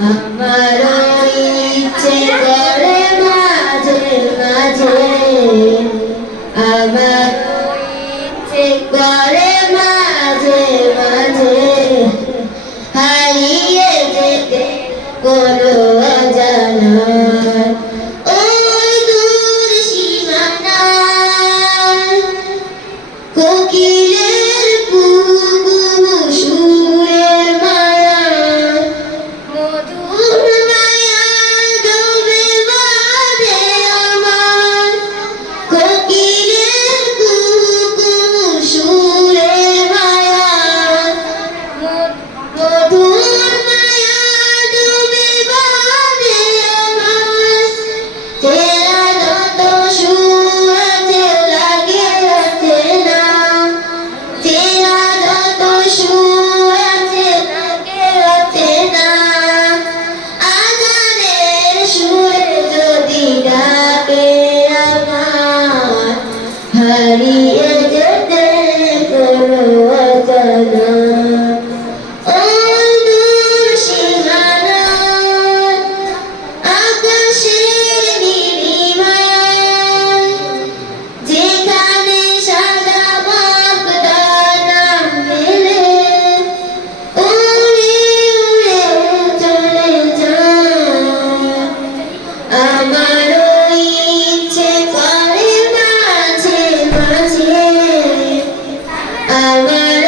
আমার ইচ্ছে করে মাঝে মাঝে। আমার ইচ্ছে করে মাঝে মাঝে। হারিয়ে যেতে কোনো Amen.